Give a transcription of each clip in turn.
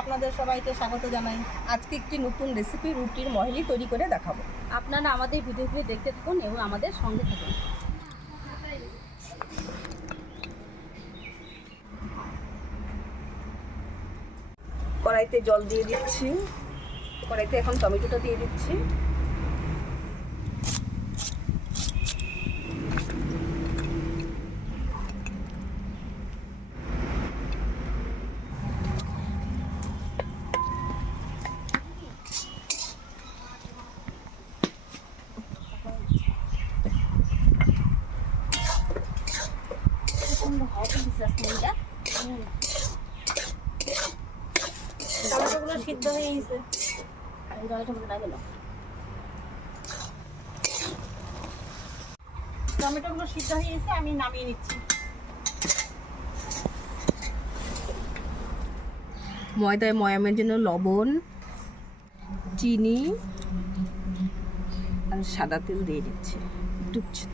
আপনাদের সবাইকে স্বাগত জানাই। আজকে একটি নতুন রেসিপি রুটির মহলি তৈরি করে দেখাবো। আপনারা আমাদের ভিডিওগুলি দেখতে থাকুন এবং আমাদের সঙ্গে থাকুন। কড়াইতে জল দিয়ে দিচ্ছি। কড়াইতে এখন টমেটোটা দিয়ে দিচ্ছি। টমেটোগুলো সিদ্ধ হয়ে গেছে। টমেটোগুলো সিদ্ধ হয়ে গেছে, আমি নামিয়ে নিচ্ছি। ময়দায় ময়ামের জন্য লবণ, চিনি আর সাদা তেল দিয়ে দিচ্ছি।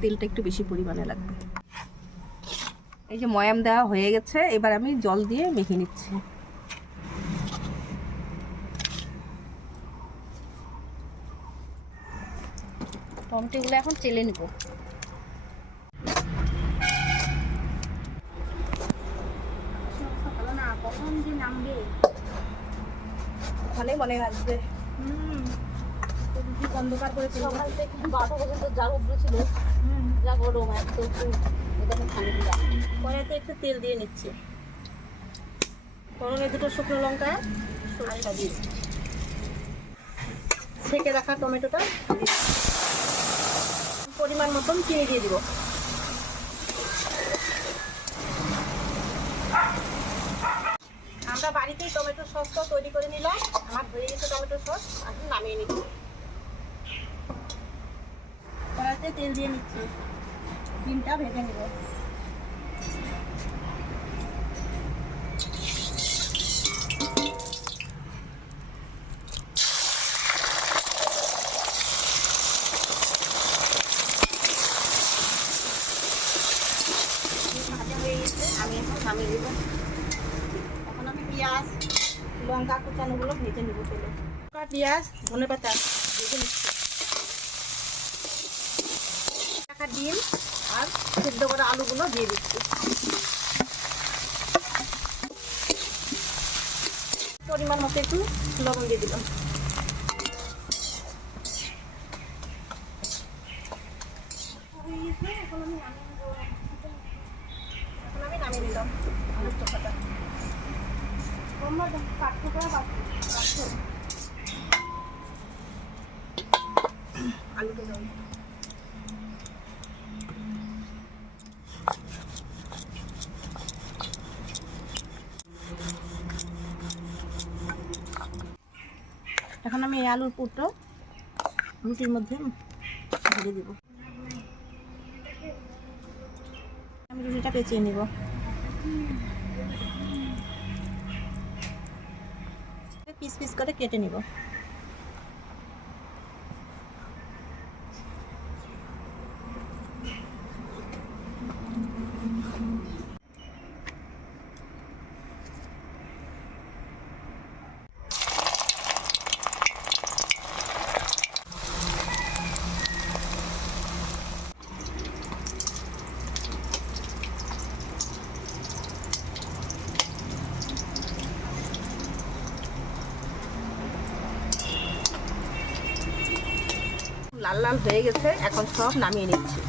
তেলটা একটু বেশি পরিমাণে লাগবে। এই যে ময়াম দেওয়া হয়ে গেছে, এবার আমি জল দিয়ে মেখে নিচ্ছি। টমেটোগুলো এখন চেলে নেব। কখন যে নামবে ওখানে মনে আসবে। অন্ধকার করে সকাল থেকে 12টা পর্যন্ত যা রোদ্র ছিল, যা গরম, একটু কড়াইতে একটু তেল দিয়ে নিচ্ছি। ফোড়নে দুটো শুকনো লঙ্কা, সরিষা দিয়ে ছেঁকে রাখা টমেটোটা পরিমাণ মতন চিনি দিয়ে দিব। আমরা বাড়িতেই টমেটো সসটা তৈরি করে নিলাম। আমার হয়ে গেছে টমেটো সস, এখন নামিয়ে নিচ্ছি। কড়াইতে তেল দিয়ে নিচ্ছি, ডিমটা ভেজে নেব। ভাজা হয়ে গেছে, আমি এখন নামিয়ে দেবো। এখন আমি পেঁয়াজ, লঙ্কা কুচানোগুলো ভেজে নেবো তেলে। পেঁয়াজ, ধনেপাতা ভেজে নিচ্ছি। টাকা ডিম আর সিদ্ধ করা আলুগুলো দিয়ে দিচ্ছি। পরিমাণ মতো একটু লবণ দিয়ে দিলাম। এখন আমি নামিয়ে নিলাম আলুর চোখাটা। আলুটা দাও। এখন আমি এই আলুর পুরটা রুটির মধ্যে ভরে দিব। আমি রুটিটা পেঁচিয়ে নিব। পিস পিস করে কেটে নিব। লাল লাল হয়ে গেছে, এখন সব নামিয়ে নিচ্ছি।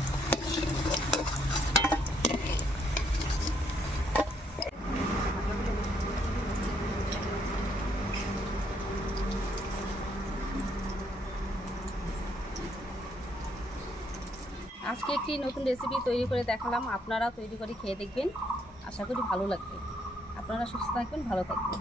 আজকে একটি নতুন রেসিপি তৈরি করে দেখালাম। আপনারা তৈরি করে খেয়ে দেখবেন, আশা করি ভালো লাগবে। আপনারা সুস্থ থাকবেন, ভালো থাকবেন।